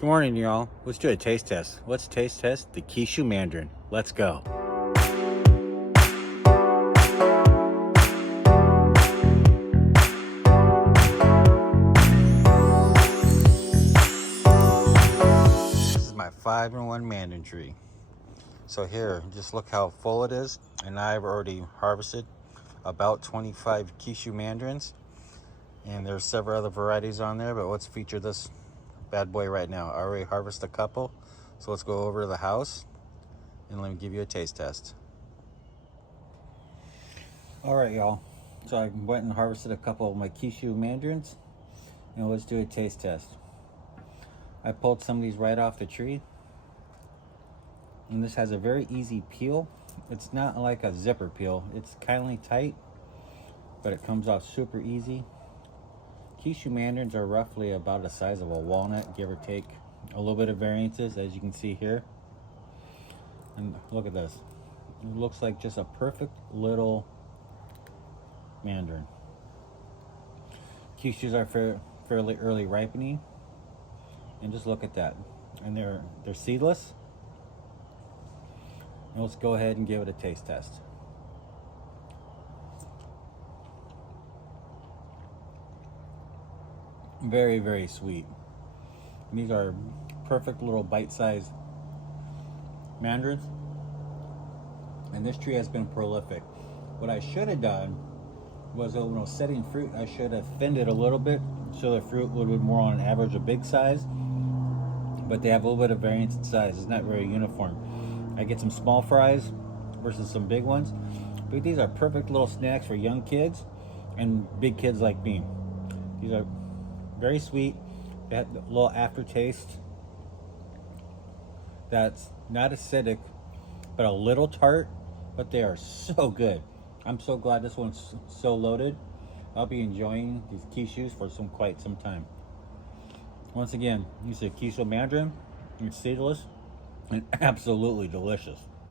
Good morning, y'all. Let's do a taste test. Let's taste test the Kishu Mandarin. Let's go. This is my 5-in-1 mandarin tree. So here, just look how full it is. And I've already harvested about 25 Kishu mandarins. And there's several other varieties on there, but let's feature this bad boy right now. I already harvested a couple, so let's go over to the house and let me give you a taste test. All right, y'all. So I went and harvested a couple of my Kishu mandarins, and let's do a taste test. I pulled some of these right off the tree, and this has a very easy peel. It's not like a zipper peel. It's kindly tight, but it comes off super easy. Kishu mandarins are roughly about the size of a walnut, give or take a little bit of variances, as you can see here. And look at this. It looks like just a perfect little mandarin. Kishus are fairly early ripening. And just look at that. And they're seedless. And let's go ahead and give it a taste test. Very, very sweet. And these are perfect little bite-sized mandarins. And this tree has been prolific. What I should have done was, when I was setting fruit, I should have thinned it a little bit so the fruit would be more on average a big size. But they have a little bit of variance in size. It's not very uniform. I get some small fries versus some big ones. But these are perfect little snacks for young kids and big kids like me. These are very sweet. They have a little aftertaste that's not acidic, but a little tart, but they are so good. I'm so glad this one's so loaded. I'll be enjoying these Kishus for quite some time. Once again, use a Kishu Mandarin. It's seedless and absolutely delicious.